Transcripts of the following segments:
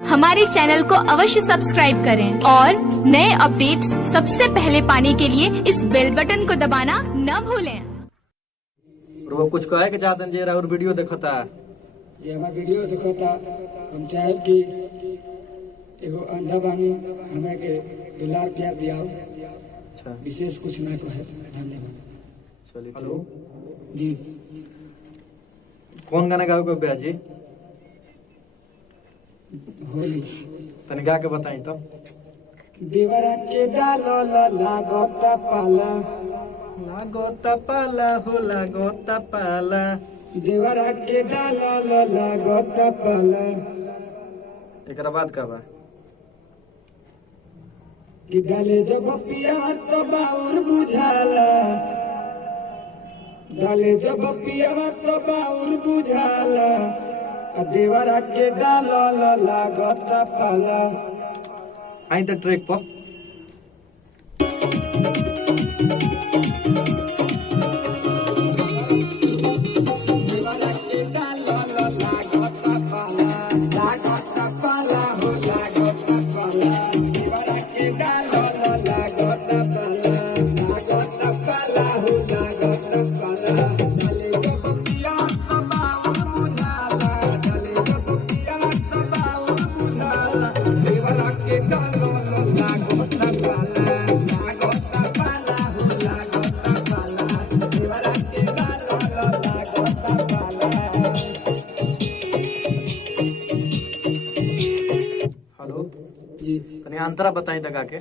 हमारे चैनल को अवश्य सब्सक्राइब करें और नए अपडेट्स सबसे पहले पाने के लिए इस बेल बटन को दबाना न भूलें। वो कुछ कहे के चाहतन जे और वीडियो देखता जे हमार वीडियो देखता हम चाहे कि एगो अंधा बानी हमें के दुलार प्यार दियाओ। अच्छा, विशेष कुछ ना कहे, धन्यवाद। चलिए। हेलो जी, कौन गाना गाओ ब्याह जी? होली तनी गा के बताई तो। देवरा के डालो लागता पाला, लागोता पाला हो लागोता पाला। देवरा के डालो लागता पाला। एकरा बाद का बा? कि डाले जब पिया तो बाउर बुझाला, डाले जब पिया तो बाउर बुझाला। देवरा के डालो लागता पाला। आई तो ट्रैक पर देवरा के डालो लागता पाला, लागता पाला हो लागता पाला। देवरा के डालो लागता पाला, लागता पाला हो लागता पाला। डाले जब पिया तो बाउर बुझाला, डाले जब पिया तो बाउर बुझाला। देवरा के डालो लागता पाला, लागता पाला हो लागता पाला। देवरा के डालो लागता पाला। हेलो जी, तनी अंतरा बताई तो गा के।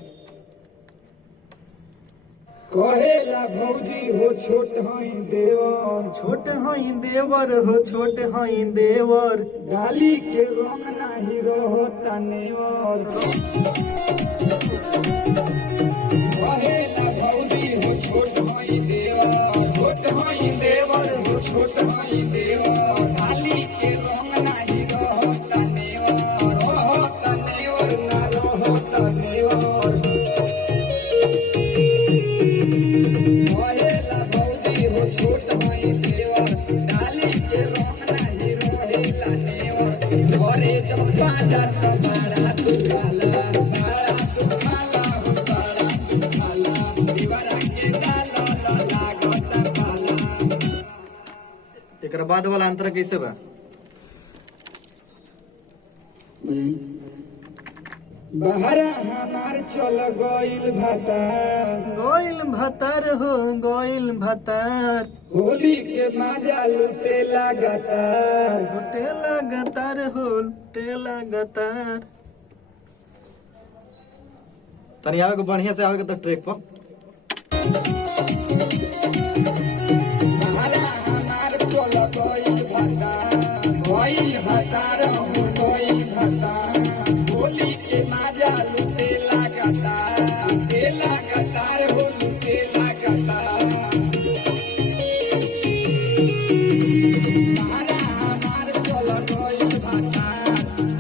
कहेला भौजी हो छोट हई देवर, छोट हई देवर हो छोट हई देवर। डाली के रंग नाही रहता नेवर। कहेला भौजी हो छोट हई देवर, छोट हई देवर हो छोट हई देवर। डाली के रंग नाही रहता नेवर, रहता नेवर ना रहता नेवर। कहेला भौजी हो छोट हई देवर, डाली के रंग नाही रहेला नेवर। घरे जब बाजार त बाड़ा तू खाला, बाड़ा तू खाला हो बाड़ा तू खाला। देवरा के डालो लागता पाला। एकरा बाद वाला अंतरा कैसे बा? बहरा हमार चल गइल भाता, गोइल भतार हो गोइल भतार। होली के मजा लुटे लगातार। होटे लगातार हो होटे लगातार। तनी आवे को बढ़िया से आवे के तो ट्रैक पर। बहरा हमार चल गइल भाता, गइल भातार हो गइल भातार। होली के मजा लुटे लगातार, लुटे लगातार हो लुटे लगातार। बहरा हमार चल गइल भाता,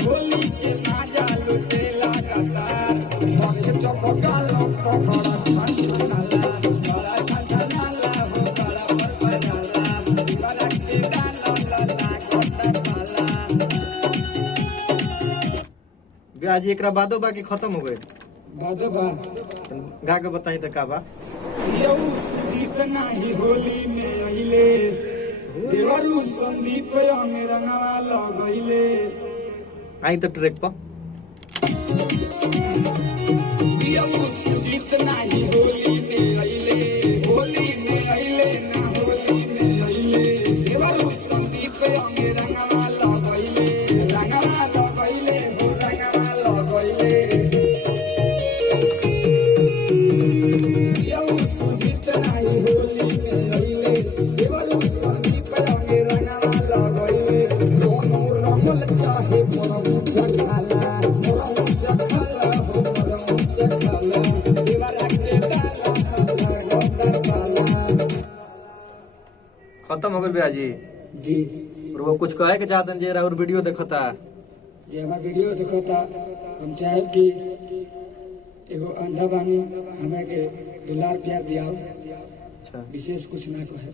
होली के मजा लुटे लगातार। भक्त चपकालो तो बड़ा छनछनाला, बड़ा छनछनाला हो बड़ा बरबराला। देवरा के डालो लागता पाला। ब्याह जी एकरा बादो बाकी खत्म हो गए। बदबा गा के बताई तो का बा? यौ सुजीत नाही होली में अइले, देवरू संदीप अंग रंगवा लगइले। आई तो ट्रैक पर। यौ सुजीत नाही होली में अइले, होली में अइले ना होली में अइले। देवरू संदीप अंग रंगवा लगइले, रंगवा लगइले हो रंगवा लगइले। यौ सुजीत नाही होली में अइले, देवरू संदीप अंग रंगवा लगइले। सोनू रंगल चाहे मोरहु जखाला, मोरहु जखाला हो मोरहु जखाला। देवरा के डालो लागता पाला। खत्म हो गए ब्याह जी। जी, और वो कुछ कहे के चाहतन जे और वीडियो देखता जे हमार वीडियो देखता हम चाहे कि एगो अंधा बानी हमें के दुलार प्यार दियाओ। अच्छा, विशेष कुछ ना कहे।